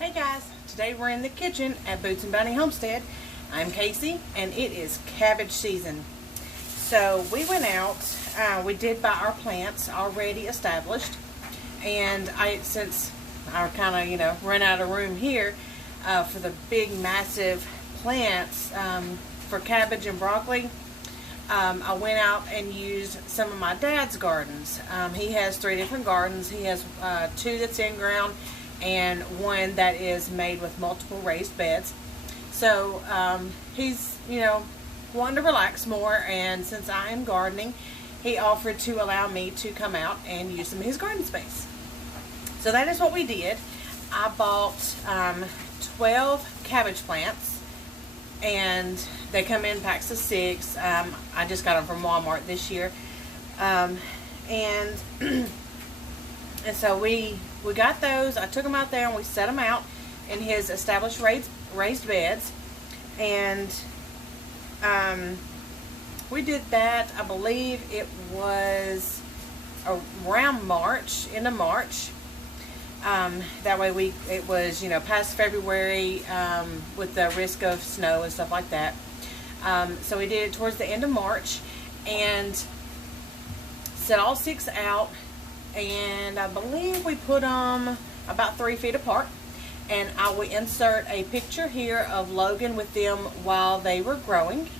Hey guys, today we're in the kitchen at Boots and Bounty Homestead. I'm Casey and it is cabbage season. So we went out, we did buy our plants already established, and since I kind of run out of room here for the big massive plants for cabbage and broccoli, I went out and used some of my dad's gardens. He has 3 different gardens. He has 2 that's in ground and 1 that is made with multiple raised beds. So he's wanting to relax more, and since I am gardening, he offered to allow me to come out and use some of his garden space. So that is what we did. I bought 12 cabbage plants, and they come in packs of 6. I just got them from Walmart this year, and so we got those. I took them out there and we set them out in his established raised beds, and we did that. I believe it was around March, end of March. That way it was past February with the risk of snow and stuff like that. So we did it towards the end of March and set all 6 out, and I believe we put them about 3 feet apart. And I will insert a picture here of Logan with them while they were growing.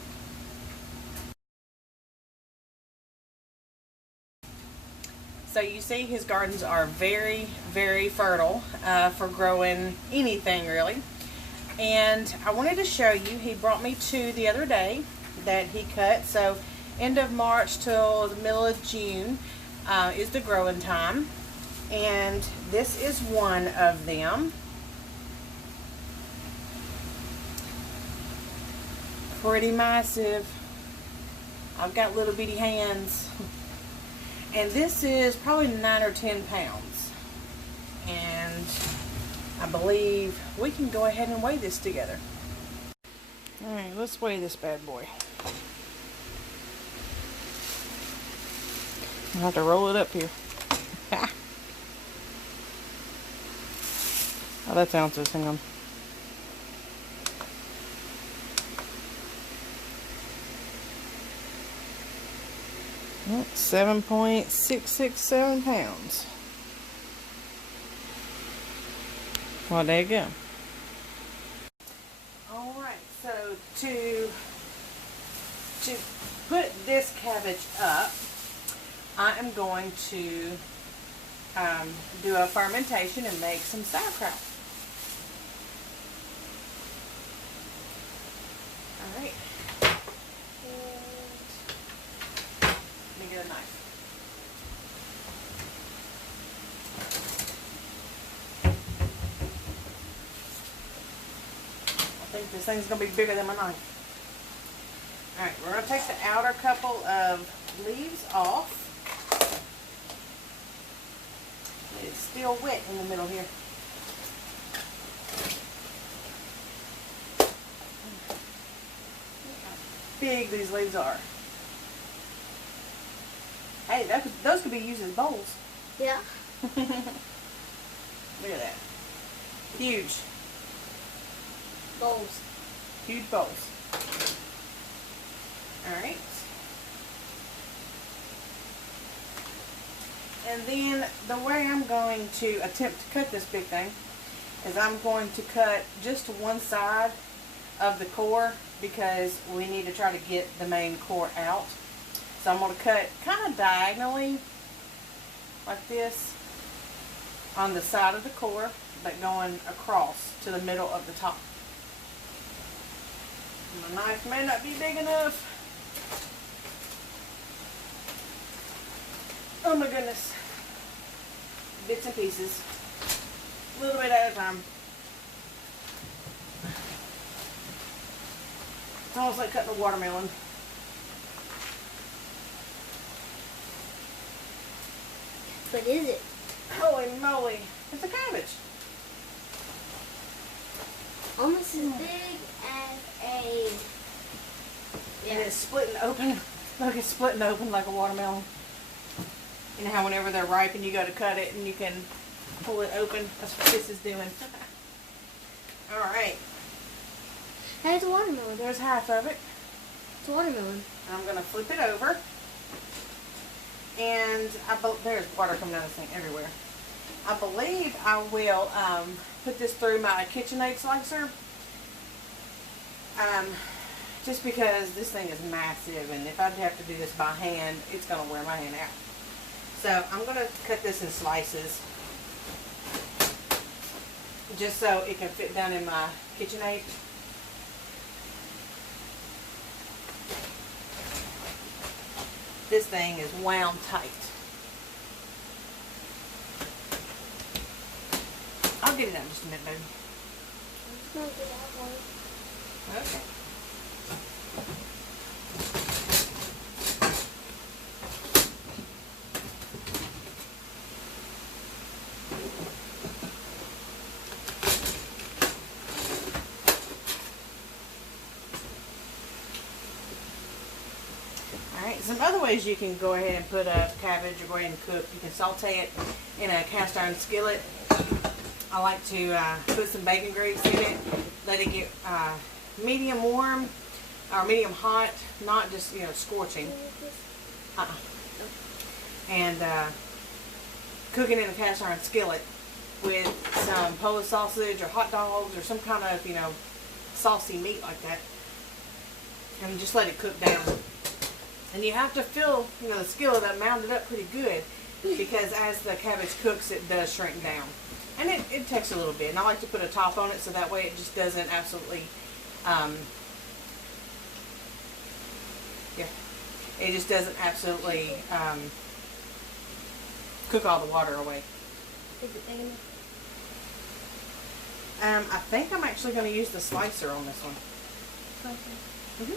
So you see his gardens are very, very fertile for growing anything really. And I wanted to show you, he brought me 2 the other day that he cut. So end of March till the middle of June is the growing time. And this is one of them. Pretty massive. I've got little bitty hands. And this is probably 9 or 10 pounds. And I believe we can go ahead and weigh this together. Alright, let's weigh this bad boy. I'll have to roll it up here. Oh, that's ounces. Hang on. Well, 7.667 pounds. Well, there you go. Alright, so to put this cabbage up, I am going to do a fermentation and make some sauerkraut. Alright. Let me get a knife. I think this thing's going to be bigger than my knife. Alright, we're going to take the outer couple of leaves off. It's still wet in the middle here. Look how big these leaves are. Hey, those could be used as bowls. Yeah. Look at that. Huge. Bowls. Huge bowls. Alright. And then the way I'm going to attempt to cut this big thing is I'm going to cut just one side of the core because we need to try to get the main core out. So I'm going to cut kind of diagonally like this on the side of the core, but going across to the middle of the top. My knife may not be big enough. Oh my goodness. Bits and pieces. A little bit at a time. It's almost like cutting a watermelon. What is it? Holy moly. It's a cabbage. Almost as big as a... And it's splitting open. Look, it's splitting open like a watermelon. You know how whenever they're ripe and you go to cut it and you can pull it open? That's what this is doing. Alright, Hey, it's a watermelon. there's half of it. It's a watermelon. I'm going to flip it over. And there's water coming out of this thing everywhere. I believe I will put this through my KitchenAid slicer. Just because this thing is massive, and if I'd have to do this by hand, it's going to wear my hand out. So I'm going to cut this in slices, just so it can fit down in my KitchenAid. This thing is wound tight. I'll get it out in just a minute, baby. I'm just going to get out one. Okay. Alright, some other ways you can go ahead and put up cabbage or go ahead and cook. You can saute it in a cast iron skillet. I like to put some bacon grease in it, let it get medium warm or medium hot, not just, you know, scorching. And cook it in a cast iron skillet with some Polish sausage or hot dogs or some kind of, you know, saucy meat like that. And just let it cook down. And you have to fill, you know, the skillet up, mound it up pretty good, because as the cabbage cooks, it does shrink down. And it takes a little bit. And I like to put a top on it so that way it just doesn't absolutely, it just doesn't absolutely cook all the water away. Is it big enough? I think I'm actually going to use the slicer on this one. Okay.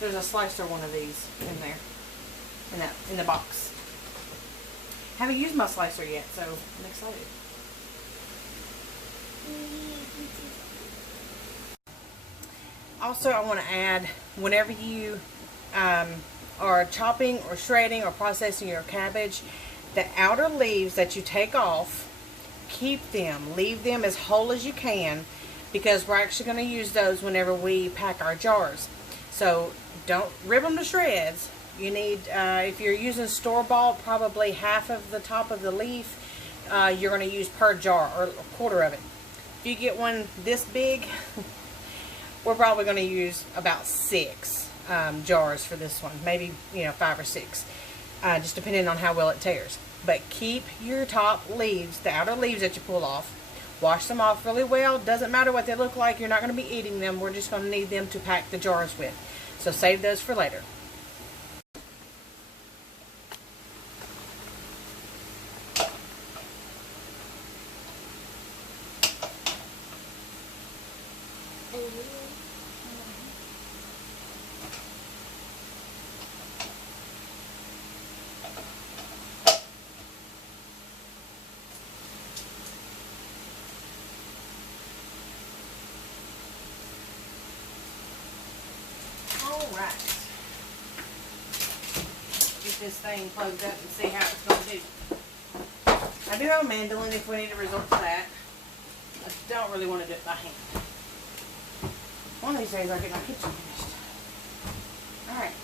There's a slicer one of these in there, in the box. Haven't used my slicer yet, so I'm excited. Also, I want to add, whenever you are chopping or shredding or processing your cabbage, the outer leaves that you take off, keep them. Leave them as whole as you can, because we're actually going to use those whenever we pack our jars. So don't rip them to shreds. You need, if you're using store-bought, probably half of the top of the leaf you're going to use per jar, or a quarter of it. If you get one this big, we're probably going to use about 6 jars for this one. Maybe, you know, 5 or 6. Just depending on how well it tears. But keep your top leaves, the outer leaves that you pull off. Wash them off really well. Doesn't matter what they look like. You're not going to be eating them. We're just going to need them to pack the jars with. So save those for later. Alright. Get this thing plugged up and see how it's going to do. I do have a mandolin if we need to resort to that. I don't really want to do it by hand. One of these days I'll get my kitchen finished. Alright.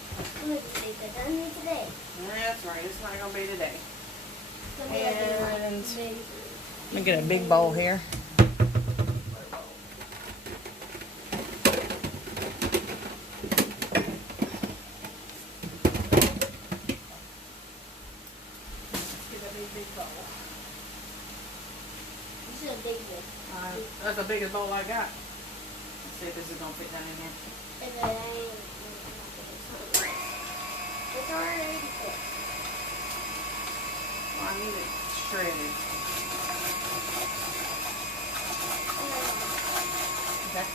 Today. That's right, it's not going to be today. And let me get a big bowl here. That's the biggest bowl I got. Let's see if this is going to fit down in here. if it ain't, it's already fit. Well, I need it shredded. Okay.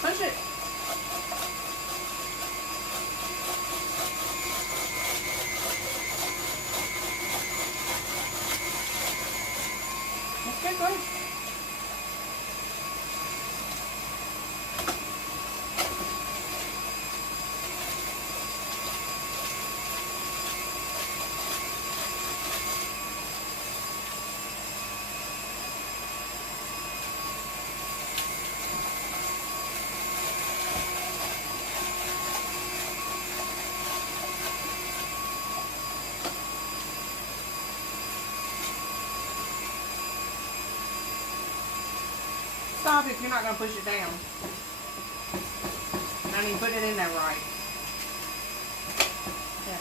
Push it. That's good, go ahead. Stop if you're not going to push it down. And I need to put it in there right. Yeah.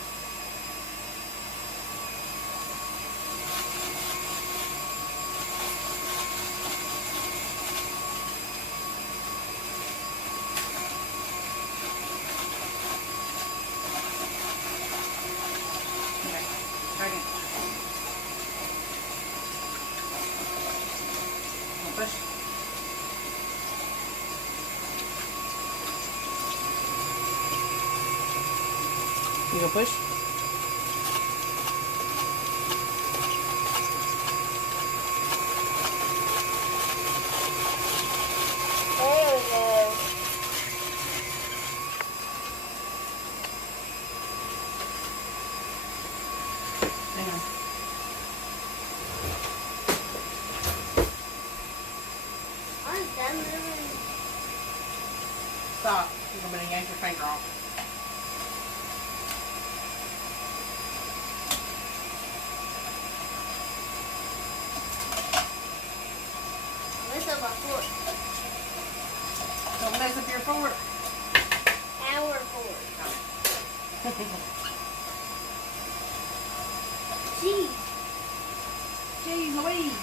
Okay, ready. Push. You gonna push? There we go. Hang on. I'm done moving. Stop. You're gonna yank your finger off. Mess up my fork. Don't mess up your fork. Our fork. Jeez. Jeez Louise.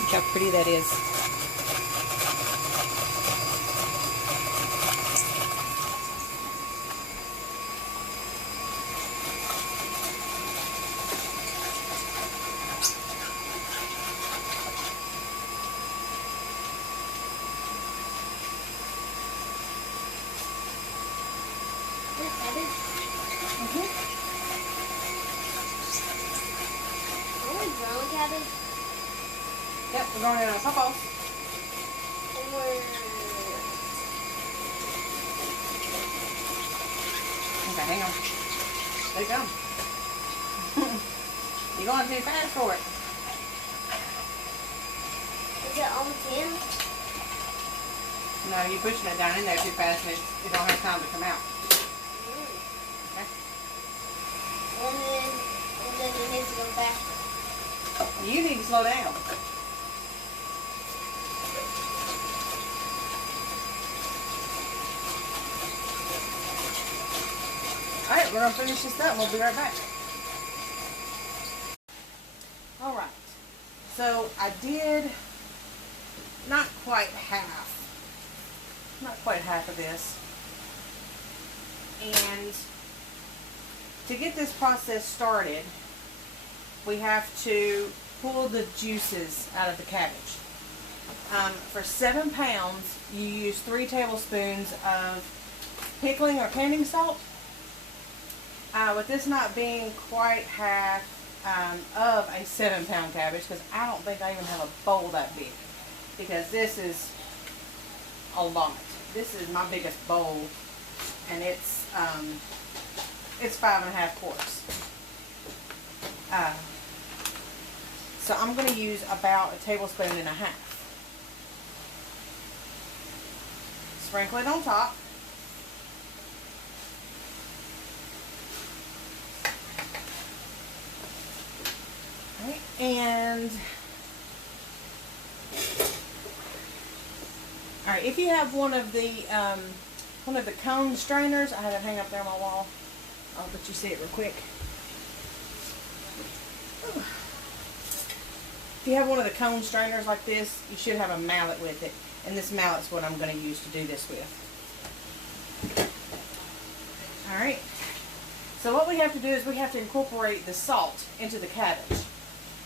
Look how pretty that is. This cabbage. Are we growing cabbage? Yep, we're going in on pop-offs. Or Okay, hang on. There you go. You're going too fast for it. is it almost in? No, you're pushing it down in there too fast and it don't have time to come out. Okay? And then it needs to go faster. You need to slow down. Alright, we're going to finish this up and we'll be right back. Alright, so I did not quite half of this. And to get this process started, we have to pull the juices out of the cabbage. For 7 pounds, you use 3 tablespoons of pickling or canning salt. With this not being quite half of a 7-pound cabbage, because I don't think I even have a bowl that big, because this is a lot. This is my biggest bowl, and it's 5.5 quarts. So I'm going to use about 1.5 tablespoons. Sprinkle it on top. Right, and all right, if you have one of the cone strainers, I have it hang up there on my wall. I'll let you see it real quick. If you have one of the cone strainers like this, you should have a mallet with it, and this mallet's what I'm going to use to do this with. All right. So what we have to do is we have to incorporate the salt into the cabbage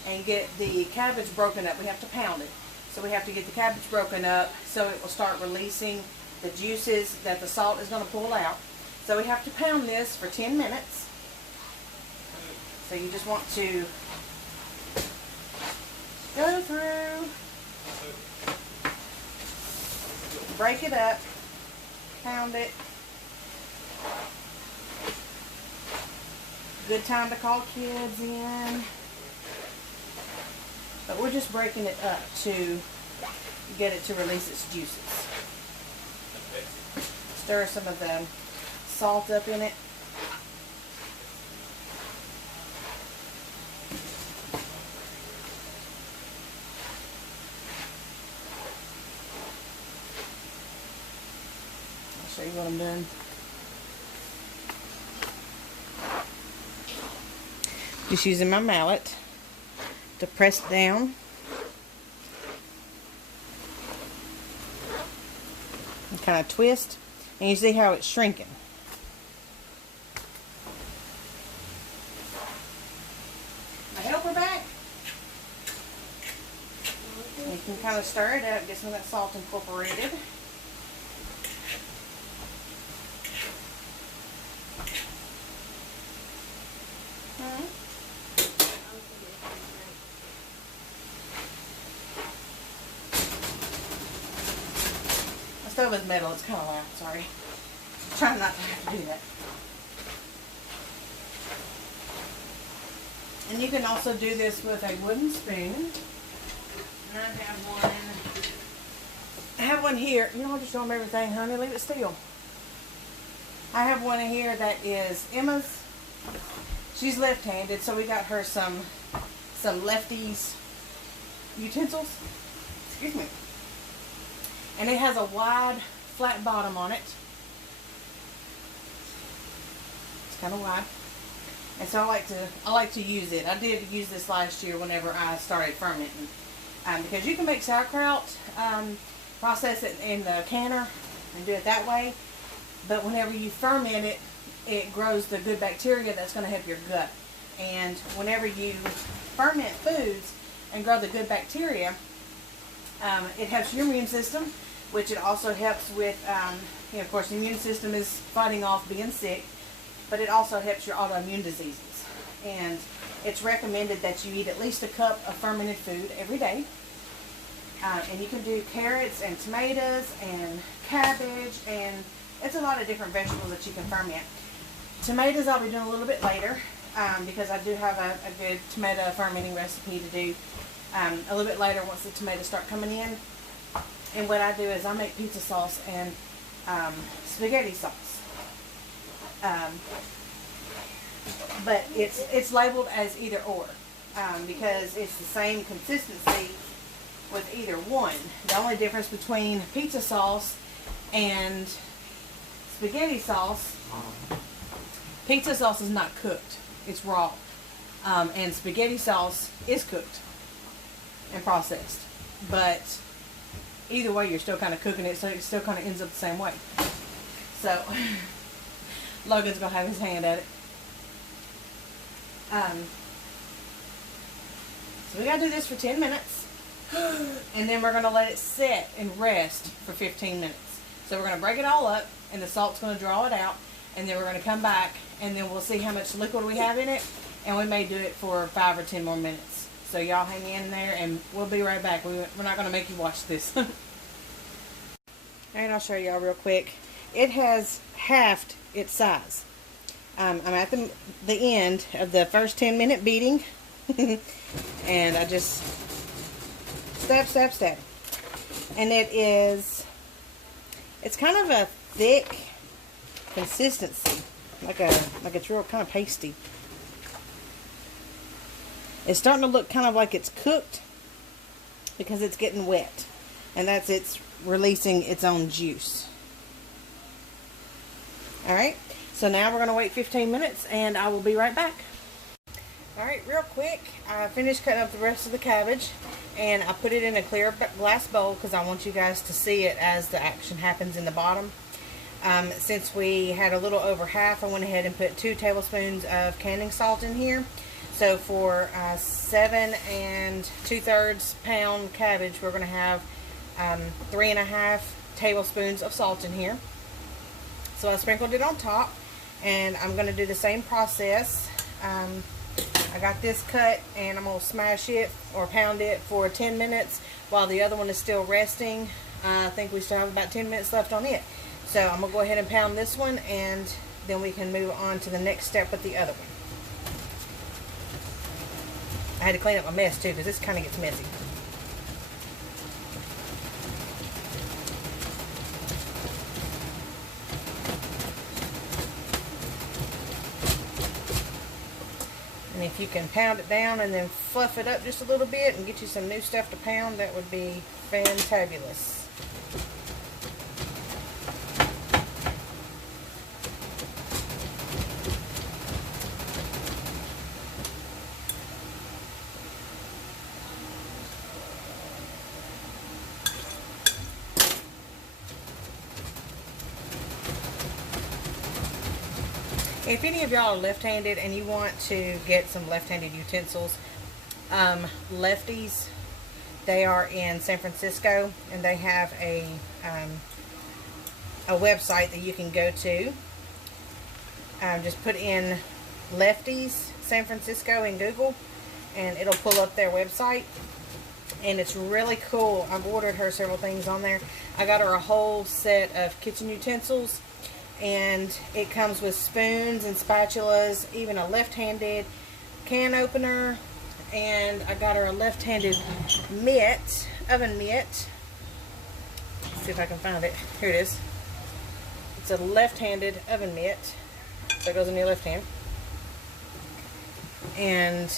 and get the cabbage broken up. We have to pound it. So we have to get the cabbage broken up so it will start releasing the juices that the salt is going to pull out. So we have to pound this for 10 minutes. So you just want to go through, break it up, pound it, Good time to call kids in. But we're just breaking it up to get it to release its juices. Stir some of the salt up in it. I'll show you what I'm doing. Just using my mallet to press down and kind of twist, and you see how it's shrinking. My helper back. And you can kind of stir it up, get some of that salt incorporated. Stove is metal, it's kind of loud, sorry. Trying not to have to do that. And you can also do this with a wooden spoon. And I have one here. You know, just show them everything, honey. Leave it still. I have one in here that is Emma's. She's left-handed, so we got her some lefties utensils. Excuse me. And it has a wide, flat bottom on it. It's kind of wide. And so I like to use it. I did use this last year whenever I started fermenting. Because you can make sauerkraut, process it in the canner and do it that way. But whenever you ferment it, it grows the good bacteria that's going to help your gut. And whenever you ferment foods and grow the good bacteria, it helps your immune system, which it also helps with, of course, the immune system is fighting off being sick, but it also helps your autoimmune diseases. And it's recommended that you eat at least a cup of fermented food every day. And you can do carrots and tomatoes and cabbage, and it's a lot of different vegetables that you can ferment. Tomatoes I'll be doing a little bit later, because I do have a good tomato fermenting recipe to do a little bit later once the tomatoes start coming in. And what I do is I make pizza sauce and spaghetti sauce. But it's labeled as either or, because it's the same consistency with either one. The only difference between pizza sauce and spaghetti sauce, pizza sauce is not cooked, it's raw. And spaghetti sauce is cooked and processed. But either way, you're still kind of cooking it, so it still kind of ends up the same way. So, Logan's going to have his hand at it. So we got to do this for 10 minutes. And then we're going to let it set and rest for 15 minutes. So we're going to break it all up, and the salt's going to draw it out. And then we're going to come back, and then we'll see how much liquid we have in it. And we may do it for 5 or 10 more minutes. So y'all hang in there, and we'll be right back. We're not going to make you watch this. Alright, I'll show y'all real quick. It has halved its size. I'm at the end of the first 10-minute beating. And I just stab, stab, stab. And it's kind of a thick consistency. Like it's real kind of pasty. It's starting to look kind of like it's cooked because it's getting wet. And it's releasing its own juice. Alright, so now we're going to wait 15 minutes and I will be right back. Alright, real quick, I finished cutting up the rest of the cabbage and I put it in a clear glass bowl because I want you guys to see it as the action happens in the bottom. Since we had a little over half, I went ahead and put 2 tablespoons of canning salt in here. So for 7 2/3 pound cabbage, we're going to have 3.5 tablespoons of salt in here. So I sprinkled it on top, and I'm going to do the same process. I got this cut, and I'm going to smash it or pound it for 10 minutes while the other one is still resting. I think we still have about 10 minutes left on it. So I'm going to go ahead and pound this one and then we can move on to the next step with the other one. I had to clean up my mess too, because this kind of gets messy. And if you can pound it down and then fluff it up just a little bit and get you some new stuff to pound, that would be fantabulous. If any of y'all are left-handed and you want to get some left-handed utensils, Lefties, they are in San Francisco, and they have a website that you can go to. Just put in Lefties San Francisco in Google, and it'll pull up their website, and it's really cool. I've ordered her several things on there. I got her a whole set of kitchen utensils, and it comes with spoons and spatulas, even a left-handed can opener, and I got her a left-handed mitt, oven mitt. Let's see if I can find it. Here it is. It's a left-handed oven mitt, so it goes in your left hand. And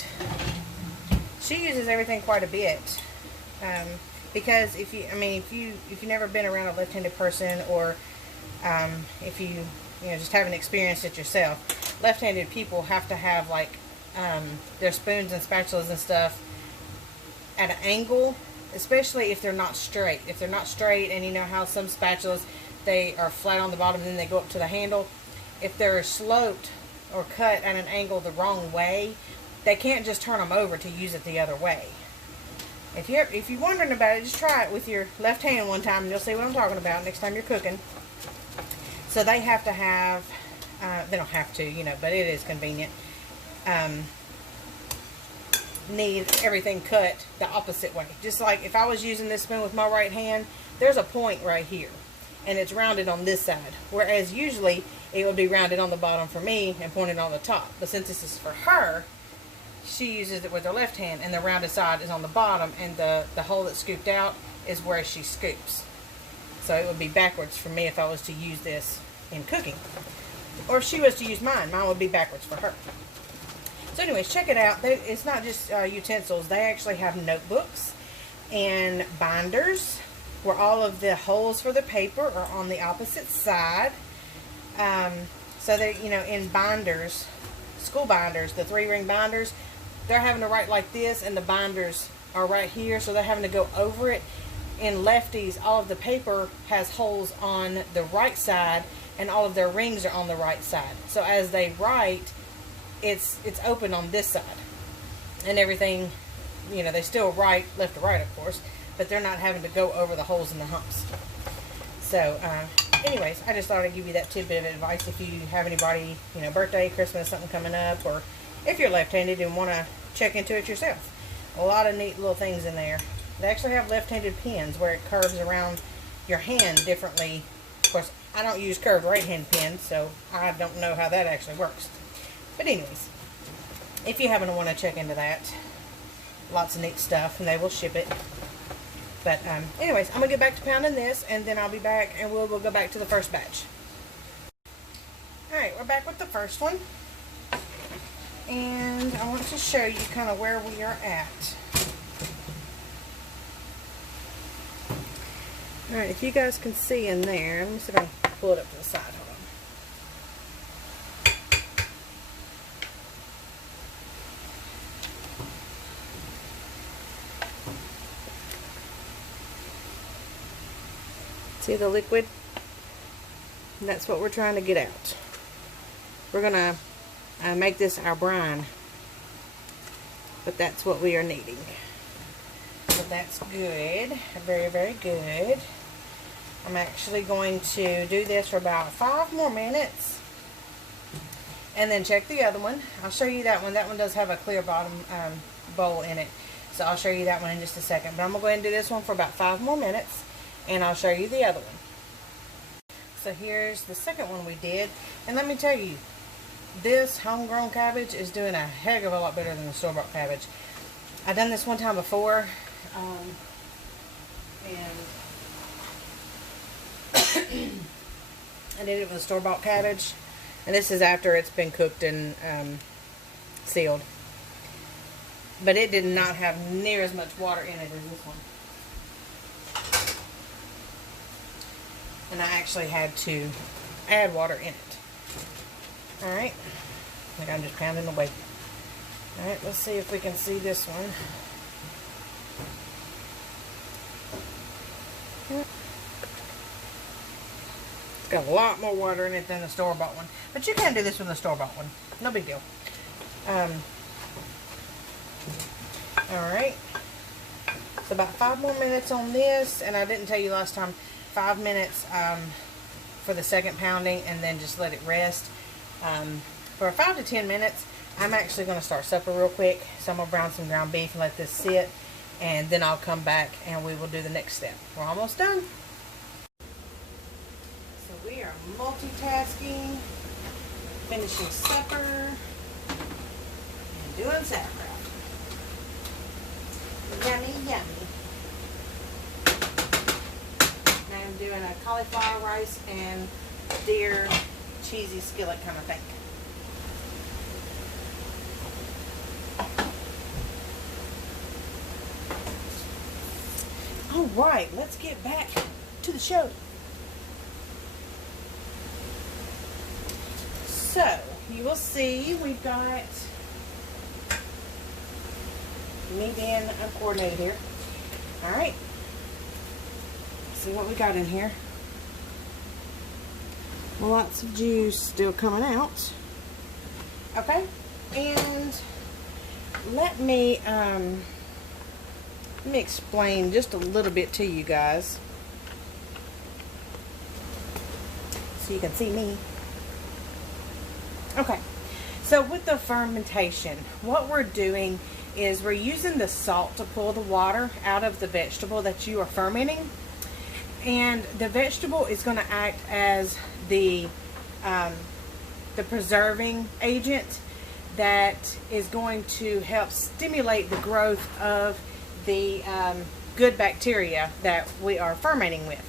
she uses everything quite a bit, because if you've never been around a left-handed person, or if you just haven't experienced it yourself, left-handed people have to have like their spoons and spatulas and stuff at an angle, especially if they're not straight. If they're not straight, and you know how some spatulas, they are flat on the bottom and then they go up to the handle. If they're sloped or cut at an angle the wrong way, they can't just turn them over to use it the other way. If you're wondering about it, just try it with your left hand one time and you'll see what I'm talking about next time you're cooking. So they have to have, they don't have to, but it is convenient. Need everything cut the opposite way. Just like if I was using this spoon with my right hand, there's a point right here, and it's rounded on this side. Whereas usually it would be rounded on the bottom for me and pointed on the top. But since this is for her, she uses it with her left hand, and the rounded side is on the bottom, and the hole that's scooped out is where she scoops. So it would be backwards for me if I was to use this in cooking. Or if she was to use mine would be backwards for her. So anyways, check it out. It's not just utensils. They actually have notebooks and binders where all of the holes for the paper are on the opposite side. So they, in binders, school binders, the 3-ring binders, they're having to write like this, and the binders are right here, so they're having to go over it. In Lefties, all of the paper has holes on the right side, and all of their rings are on the right side. So as they write, it's open on this side, and everything, they still write left to right, of course, but they're not having to go over the holes and the humps. So anyways, I just thought I'd give you that tidbit of advice if you have anybody, birthday, Christmas, something coming up, or if you're left-handed and want to check into it yourself. A lot of neat little things in there. They actually have left-handed pins where it curves around your hand differently. Of course, I don't use curved right-hand pins, so I don't know how that actually works. But anyways, if you happen to want to check into that, lots of neat stuff, and they will ship it. But anyways, I'm going to get back to pounding this, and then I'll be back, and we'll go back to the first batch. Alright, we're back with the first one. And I want to show you kind of where we are at. Alright, if you guys can see in there, let me see if I can pull it up to the side. Hold on. See the liquid? And that's what we're trying to get out. We're going to make this our brine. But that's what we are needing. So that's good. Very, very good. I'm actually going to do this for about 5 more minutes. And then check the other one. I'll show you that one. That one does have a clear bottom bowl in it. So I'll show you that one in just a second. But I'm going to go ahead and do this one for about 5 more minutes. And I'll show you the other one. So here's the second one we did. And let me tell you, this homegrown cabbage is doing a heck of a lot better than the store-bought cabbage. I've done this one time before. And I did it with store-bought cabbage. And this is after it's been cooked and sealed. But it did not have near as much water in it as this one. And I actually had to add water in it. Alright. Like I'm just pounding away. Alright, let's see if we can see this one. It's got a lot more water in it than the store-bought one. But you can do this with the store-bought one. No big deal. Alright. So about 5 more minutes on this. And I didn't tell you last time. 5 minutes for the second pounding, and then just let it rest. For 5 to 10 minutes, I'm actually going to start supper real quick. So I'm going to brown some ground beef and let this sit. And then I'll come back and we will do the next step. We're almost done. So we are multitasking, finishing supper, and doing sauerkraut. Yummy, yummy. Now I'm doing a cauliflower rice and deer cheesy skillet kind of thing. Alright, let's get back to the show. So, you will see we've got me being uncoordinated here. Alright. See what we got in here. Lots of juice still coming out. Okay. And let me explain just a little bit to you guys so you can see me. Okay, so with the fermentation, what we're doing is we're using the salt to pull the water out of the vegetable that you are fermenting, and the vegetable is going to act as the preserving agent that is going to help stimulate the growth of the good bacteria that we are fermenting with,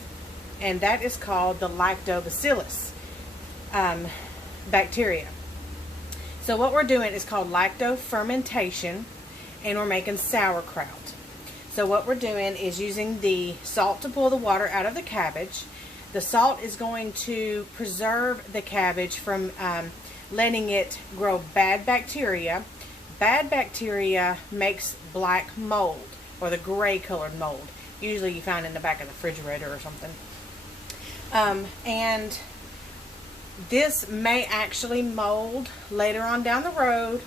and that is called the lactobacillus bacteria. So what we're doing is called lacto-fermentation, and we're making sauerkraut. So what we're doing is using the salt to pull the water out of the cabbage. The salt is going to preserve the cabbage from letting it grow bad bacteria. Bad bacteria makes black mold, or the gray colored mold. Usually you find in the back of the refrigerator or something. And this may actually mold later on down the road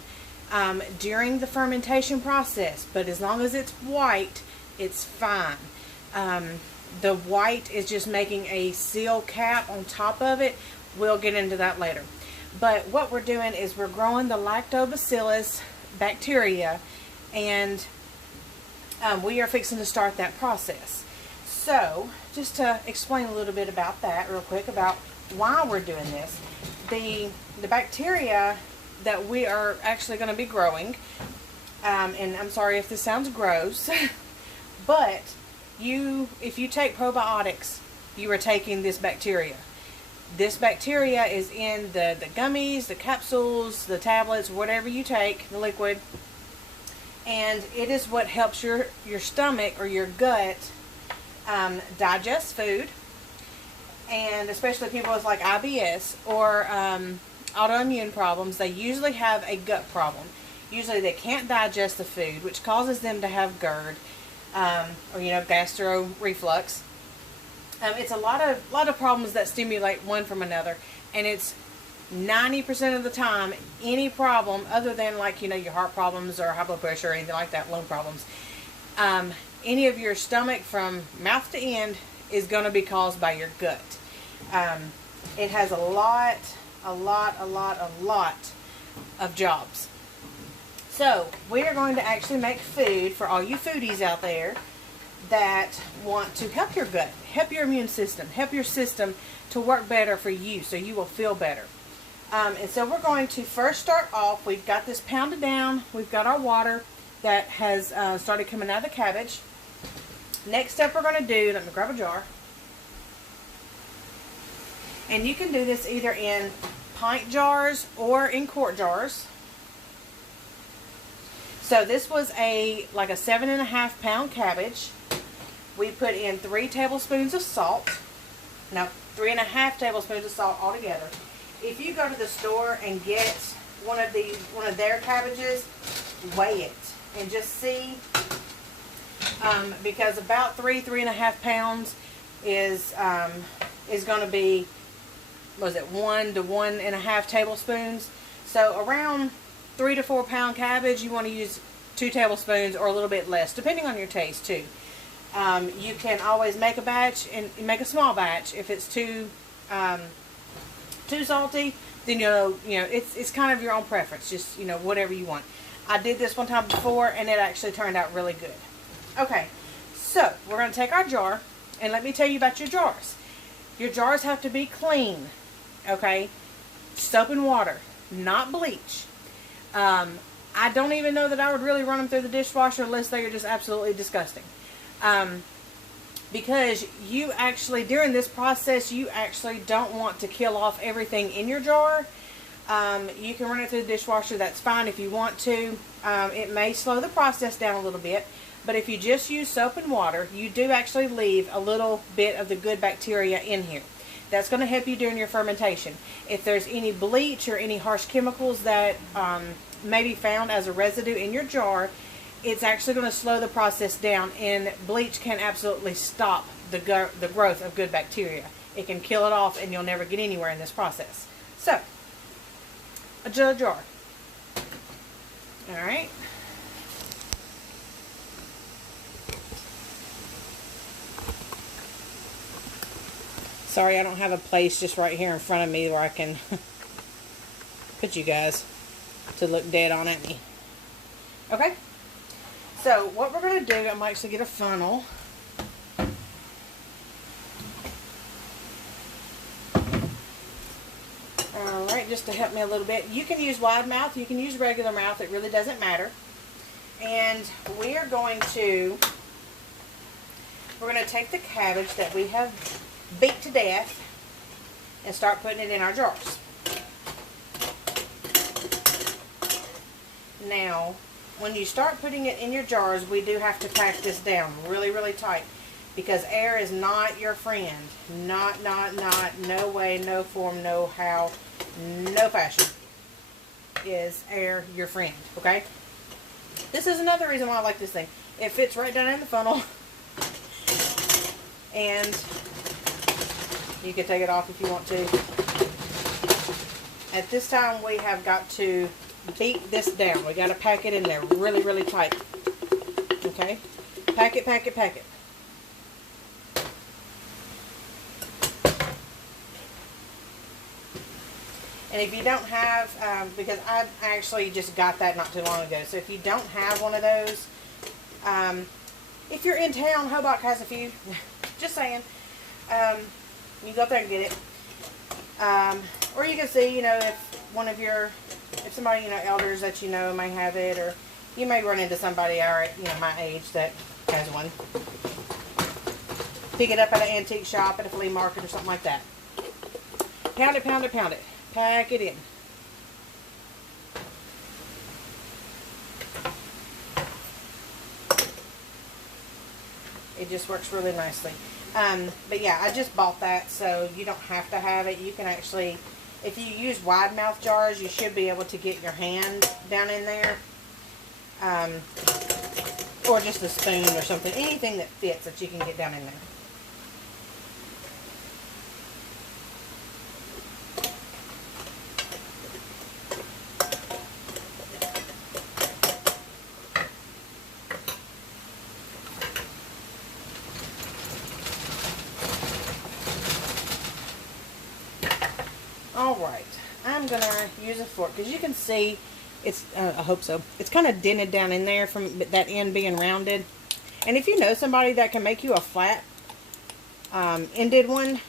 during the fermentation process, but as long as it's white, it's fine. The white is just making a seal cap on top of it. We'll get into that later. But what we're doing is we're growing the lactobacillus bacteria, and we are fixing to start that process. So just to explain a little bit about that real quick, about why we're doing this, the bacteria that we are actually going to be growing, and I'm sorry if this sounds gross, but if you take probiotics, you are taking this bacteria. This bacteria is in the gummies, the capsules, the tablets, whatever you take, the liquid, and it is what helps your stomach or your gut digest food. And especially people with like IBS or autoimmune problems, they usually have a gut problem. Usually they can't digest the food, which causes them to have GERD, or gastro reflux. It's a lot of problems that stimulate one from another, and it's 90% of the time any problem other than like your heart problems or high blood pressure or anything like that, lung problems. Any of your stomach from mouth to end is going to be caused by your gut. It has a lot of jobs. So we are going to actually make food for all you foodies out there that want to help your gut, help your immune system, help your system to work better for you, so you will feel better. And so we're going to first start off, we've got this pounded down, we've got our water that has started coming out of the cabbage. Next step we're going to do, let me grab a jar. And you can do this either in pint jars or in quart jars. So this was like a 7.5 pound cabbage. We put in 3 tablespoons of salt. Now 3.5 tablespoons of salt altogether. If you go to the store and get one of their cabbages, weigh it and just see, because about 3.5 pounds is going to be, was it 1 to 1.5 tablespoons? So around 3 to 4 pound cabbage, you want to use 2 tablespoons or a little bit less, depending on your taste too. You can always make a batch and make a small batch. If it's too salty, then it's kind of your own preference. Just whatever you want. I did this one time before, and it actually turned out really good. Okay, so we're going to take our jar, and let me tell you about your jars. Your jars have to be clean. Okay, soap and water, not bleach. I don't even know that I would really run them through the dishwasher unless they are just absolutely disgusting. Because you actually, during this process, you actually don't want to kill off everything in your jar. You can run it through the dishwasher, that's fine if you want to. It may slow the process down a little bit, but if you just use soap and water, you do actually leave a little bit of the good bacteria in here. That's going to help you during your fermentation. If there's any bleach or any harsh chemicals that may be found as a residue in your jar, it's actually going to slow the process down, and bleach can absolutely stop the growth of good bacteria. It can kill it off, and you'll never get anywhere in this process. So, a jar. Alright. Sorry, I don't have a place just right here in front of me where I can put you guys to look dead on at me. Okay. So what we're going to do, I'm going to actually get a funnel. Alright, just to help me a little bit. You can use wide mouth, you can use regular mouth, it really doesn't matter. And we are going to take the cabbage that we have beat to death and start putting it in our jars. Now, when you start putting it in your jars, we do have to pack this down really, really tight, because air is not your friend. Not, no way, no form, no how, no fashion is air your friend, okay? This is another reason why I like this thing. It fits right down in the funnel, and you can take it off if you want to. At this time, we have got to beat this down. We got to pack it in there really, really tight. Okay? Pack it, pack it, pack it. And if you don't have, because I actually just got that not too long ago, so if you don't have one of those, if you're in town, Hobart has a few, just saying, you go up there and get it. Or you can see, if somebody, elders that may have it, or you may run into somebody my age that has one. Pick it up at an antique shop, at a flea market, or something like that. Pound it, pound it, pound it. Pack it in. It just works really nicely. But yeah, I just bought that, so you don't have to have it. You can actually, if you use wide mouth jars, you should be able to get your hand down in there. Or just a spoon or something. Anything that fits that you can get down in there. Alright, I'm going to use a fork, because you can see, it's, I hope so, it's kind of dented down in there from that end being rounded. And if you know somebody that can make you a flat ended one,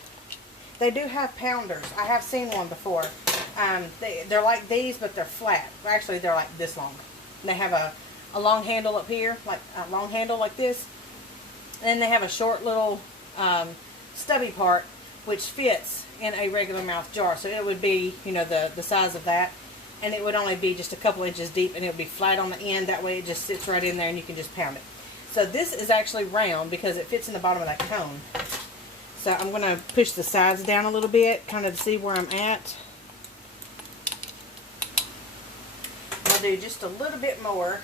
they do have pounders. I have seen one before. They're like these, but they're flat. Actually, they're like this long. And they have a long handle up here, like a long handle like this. And then they have a short little stubby part, which fits in a regular mouth jar. So it would be, you know, the size of that. And it would only be just a couple inches deep, and it would be flat on the end. That way it just sits right in there and you can just pound it. So this is actually round because it fits in the bottom of that cone. So I'm going to push the sides down a little bit, kind of to see where I'm at. I'll do just a little bit more.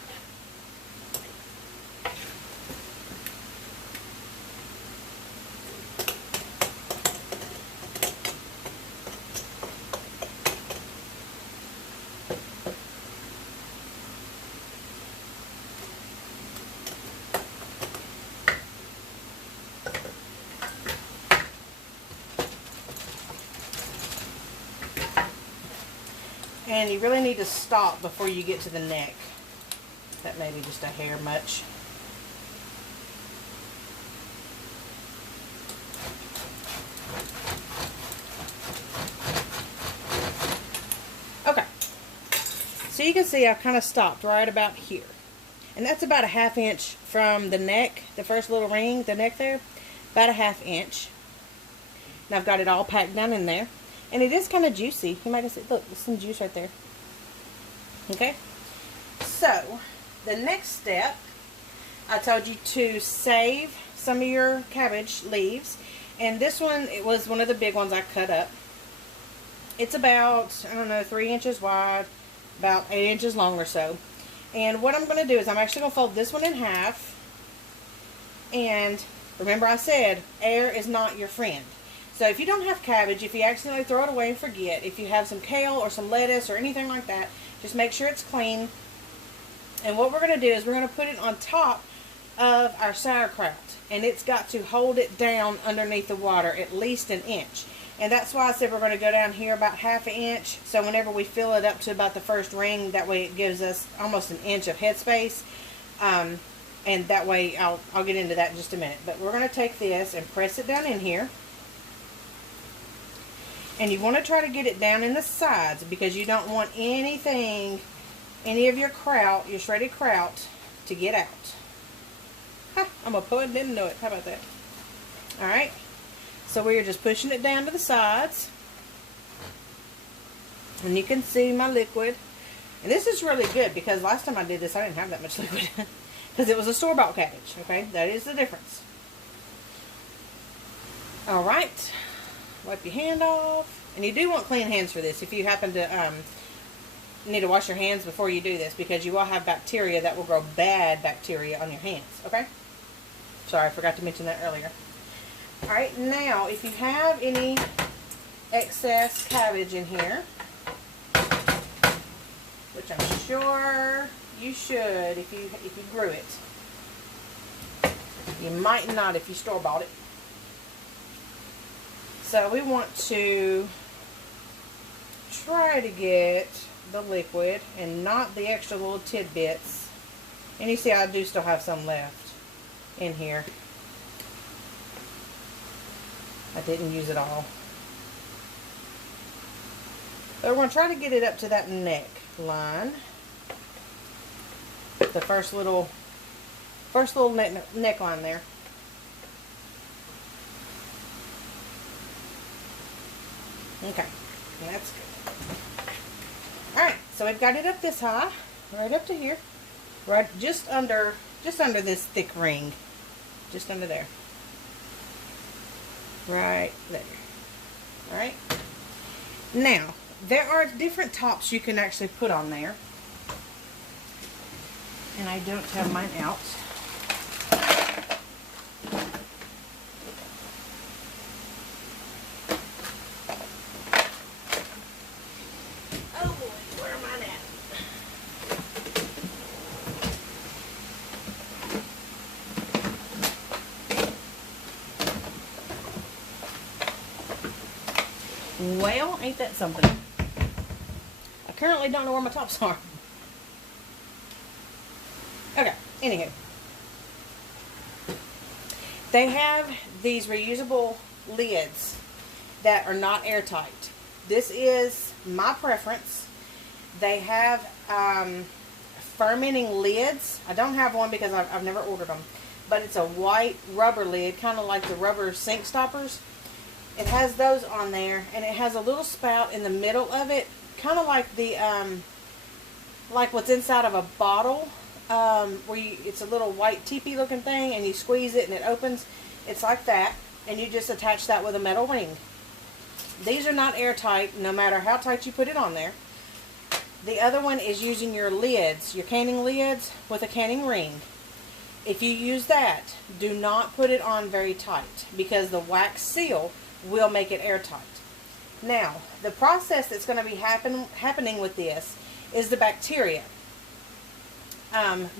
And you really need to stop before you get to the neck. That may be just a hair much. Okay. So you can see I've kind of stopped right about here. And that's about a 1/2 inch from the neck, the first little ring, the neck there. About a 1/2 inch. And I've got it all packed down in there. And it is kind of juicy. You might have said, look, there's some juice right there. Okay? So, the next step, I told you to save some of your cabbage leaves. And this one, it was one of the big ones I cut up. It's about, I don't know, 3 inches wide, about 8 inches long or so. And what I'm going to do is I'm actually going to fold this one in half. And remember I said, air is not your friend. So if you don't have cabbage, if you accidentally throw it away and forget, if you have some kale or some lettuce or anything like that, just make sure it's clean. And what we're going to do is we're going to put it on top of our sauerkraut. And it's got to hold it down underneath the water at least 1 inch. And that's why I said we're going to go down here about 1/2 inch. So whenever we fill it up to about the first ring, that way it gives us almost 1 inch of headspace. And that way I'll get into that in just a minute. But we're going to take this and press it down in here. And you want to try to get it down in the sides because you don't want anything, any of your kraut, your shredded kraut, to get out. Ha, I'm a poet, didn't know it. How about that? Alright. So we're just pushing it down to the sides. And you can see my liquid. And this is really good because last time I did this I didn't have that much liquid. Because it was a store-bought cabbage. Okay, that is the difference. Alright. Wipe your hand off. And you do want clean hands for this if you happen to need to wash your hands before you do this because you will have bacteria that will grow bad bacteria on your hands. Okay? Sorry, I forgot to mention that earlier. Alright, now if you have any excess cabbage in here, which I'm sure you should if you grew it. You might not if you store-bought it. So we want to try to get the liquid and not the extra little tidbits. And you see I do still have some left in here. I didn't use it all. But we're going to try to get it up to that neck line. The first little neckline there. Okay, that's good. Alright, so we've got it up this high, right up to here. Right just under this thick ring. Just under there. Right there. Alright. Now, there are different tops you can actually put on there. And I don't have mine out. Well, ain't that something? I currently don't know where my tops are. Okay, anywho. They have these reusable lids that are not airtight. This is my preference. They have fermenting lids. I don't have one because I've never ordered them, but it's a white rubber lid, kind of like the rubber sink stoppers. It has those on there, and it has a little spout in the middle of it, kind of like the like what's inside of a bottle, where it's a little white teepee looking thing, and you squeeze it and it opens. It's like that, and you just attach that with a metal ring. These are not airtight, no matter how tight you put it on there. The other one is using your lids, your canning lids, with a canning ring. If you use that, do not put it on very tight, because the wax seal will make it airtight. Now, the process that's going to be happening with this is the bacteria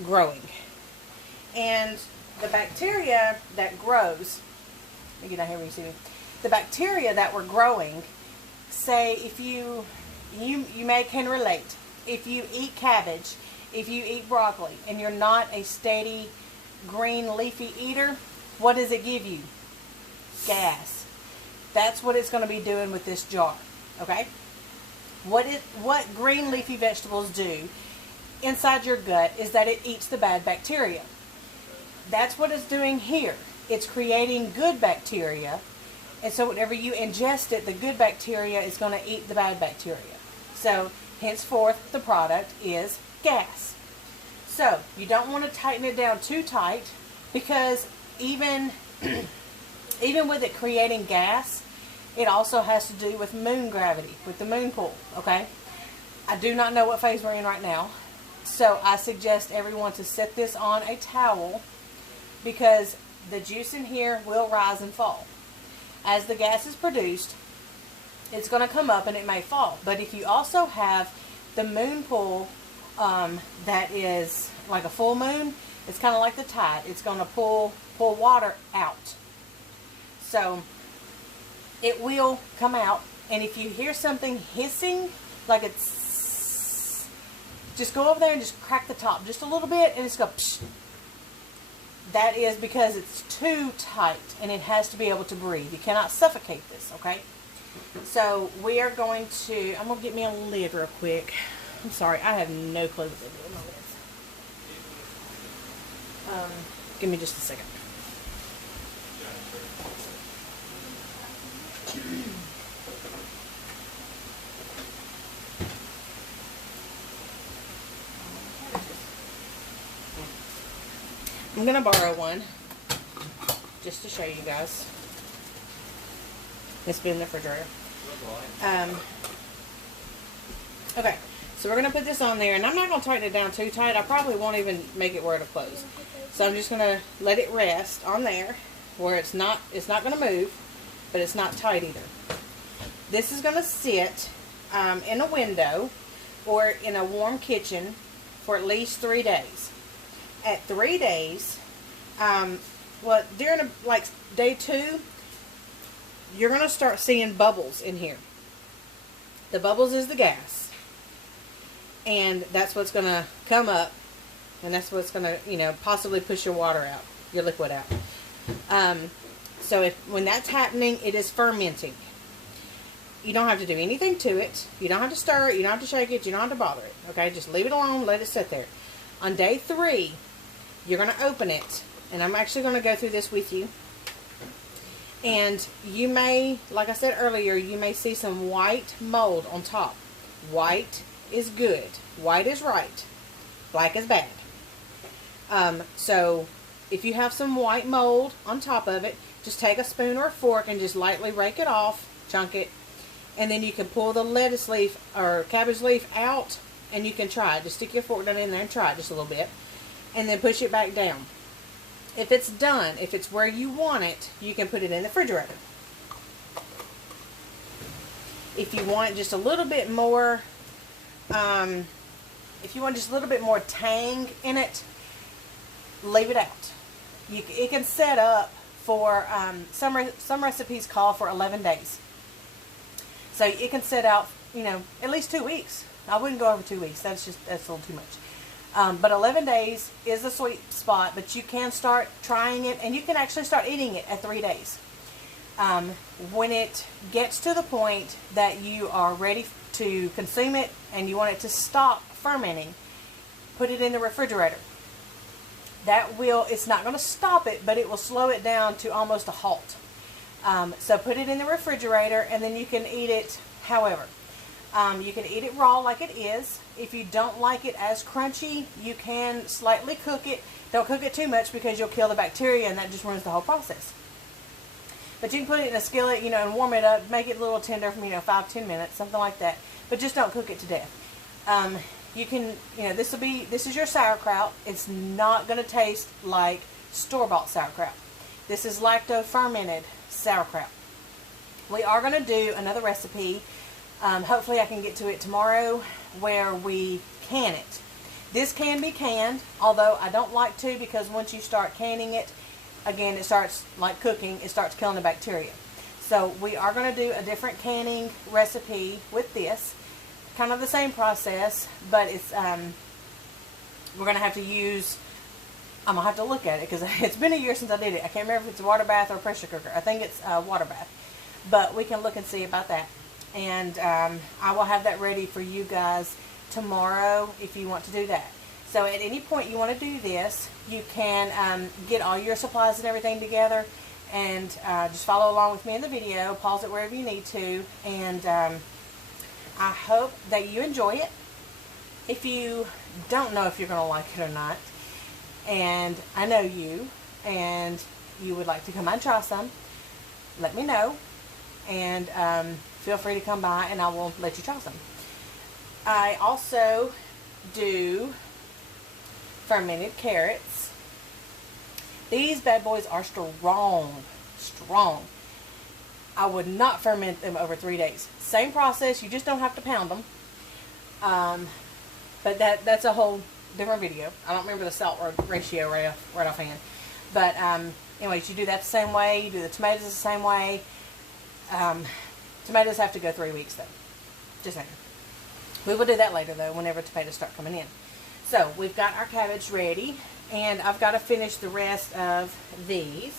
growing. And the bacteria that grows, let me get down here where you see me. The bacteria that we're growing, say if you can relate, if you eat cabbage, if you eat broccoli, and you're not a steady green leafy eater, what does it give you? Gas. That's what it's going to be doing with this jar, okay? What green leafy vegetables do inside your gut is that it eats the bad bacteria. That's what it's doing here. It's creating good bacteria, and so whenever you ingest it, the good bacteria is going to eat the bad bacteria. So, henceforth, the product is gas. So, you don't want to tighten it down too tight, because even with it creating gas, it also has to do with moon gravity, with the moon pull, okay? I do not know what phase we're in right now, so I suggest everyone to set this on a towel, because the juice in here will rise and fall. As the gas is produced, it's going to come up and it may fall. But if you also have the moon pull that is like a full moon, it's kind of like the tide. It's going to pull water out. So it will come out, and if you hear something hissing, like it's, just go over there and just crack the top just a little bit, and it's go psh. That is because it's too tight, and it has to be able to breathe. You cannot suffocate this, okay? So we are going to, I'm going to get me a lid real quick. I'm sorry, I have no clue what to do with my lids. Give me just a second. I'm going to borrow one just to show you guys. It's been in the refrigerator. Okay, so we're going to put this on there, and I'm not going to tighten it down too tight. I probably won't even make it where it'll close. So I'm just going to let it rest on there where it's not going to move, but it's not tight either. This is going to sit in a window or in a warm kitchen for at least 3 days. At 3 days, well, during like day 2, you're going to start seeing bubbles in here. The bubbles is the gas, and that's what's going to come up, and that's what's going to, possibly push your water out, your liquid out. So when that's happening, it is fermenting. You don't have to do anything to it. You don't have to stir it. You don't have to shake it. You don't have to bother it. Okay, just leave it alone. Let it sit there. On day 3, you're going to open it, and I'm actually going to go through this with you. And you may, like I said earlier, you may see some white mold on top. White is good. White is right. Black is bad. So if you have some white mold on top of it, just take a spoon or a fork and just lightly rake it off, chunk it, and then you can pull the lettuce leaf or cabbage leaf out, and you can try it. Just stick your fork down in there and try it just a little bit, and then push it back down. If it's done, if it's where you want it, you can put it in the refrigerator. If you want just a little bit more, tang in it, leave it out. It can set up for, some recipes call for 11 days. So it can set out, at least 2 weeks. I wouldn't go over 2 weeks. That's a little too much. But 11 days is the sweet spot, but you can start trying it, and you can actually start eating it at 3 days. When it gets to the point that you are ready to consume it and you want it to stop fermenting, put it in the refrigerator. It's not going to stop it, but it will slow it down to almost a halt. So put it in the refrigerator, and then you can eat it however. You can eat it raw like it is. If you don't like it as crunchy, you can slightly cook it. Don't cook it too much because you'll kill the bacteria, and that just ruins the whole process. But you can put it in a skillet, and warm it up, make it a little tender from, 5-10 minutes, something like that. But just don't cook it to death. You can, this is your sauerkraut. It's not going to taste like store-bought sauerkraut. This is lacto-fermented sauerkraut. We are going to do another recipe. Hopefully I can get to it tomorrow, where we can it. This can be canned, although I don't like to, because once you start canning it, again, it starts, like cooking, it starts killing the bacteria. So we are going to do a different canning recipe with this. Kind of the same process, but it's we're going to have to use, I'm going to have to look at it because it's been a year since I did it. I can't remember if it's a water bath or a pressure cooker. I think it's a water bath. But we can look and see about that. And I will have that ready for you guys tomorrow if you want to do that. So at any point you want to do this, you can get all your supplies and everything together and just follow along with me in the video. Pause it wherever you need to. And I hope that you enjoy it. If you don't know if you're going to like it or not, and I know you, and you would like to come and try some, let me know. And feel free to come by and I will let you try some. I also do fermented carrots. These bad boys are strong. I would not ferment them over 3 days. Same process, you just don't have to pound them. But that's a whole different video. I don't remember the salt ratio right offhand. But anyways, you do that the same way. You do the tomatoes the same way. Tomatoes have to go 3 weeks though. Just saying. We will do that later though, whenever tomatoes start coming in. So we've got our cabbage ready, and I've got to finish the rest of these.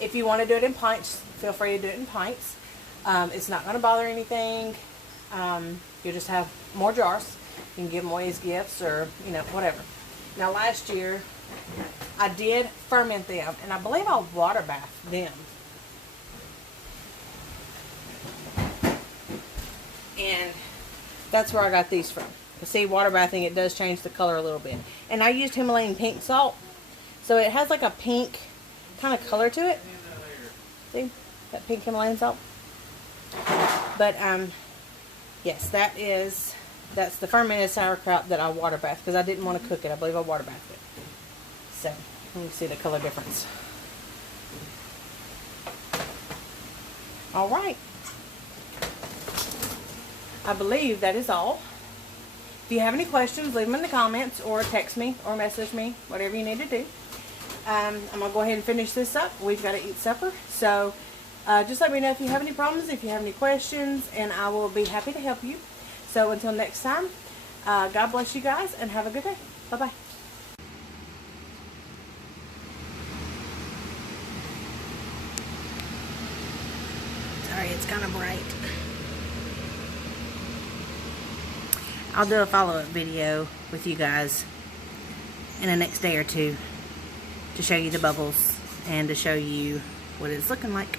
If you want to do it in pints, feel free to do it in pints. It's not going to bother anything. You'll just have more jars. You can give them away as gifts or, whatever. Now last year, I did ferment them, and I believe I water bathed them. And that's where I got these from. See, water bathing, it does change the color a little bit. And I used Himalayan pink salt, so it has like a pink kind of color to it. See, that pink Himalayan salt. But yes, that's the fermented sauerkraut that I water bathed because I didn't want to cook it. I believe I water bathed it. So let me see the color difference. All right. I believe that is all. If you have any questions, leave them in the comments or text me or message me, whatever you need to do. I'm going to go ahead and finish this up. We've got to eat supper. So just let me know if you have any problems, if you have any questions, and I will be happy to help you. So until next time, God bless you guys and have a good day. Bye-bye. Sorry, it's kind of bright. I'll do a follow-up video with you guys in the next day or two to show you the bubbles and to show you what it's looking like.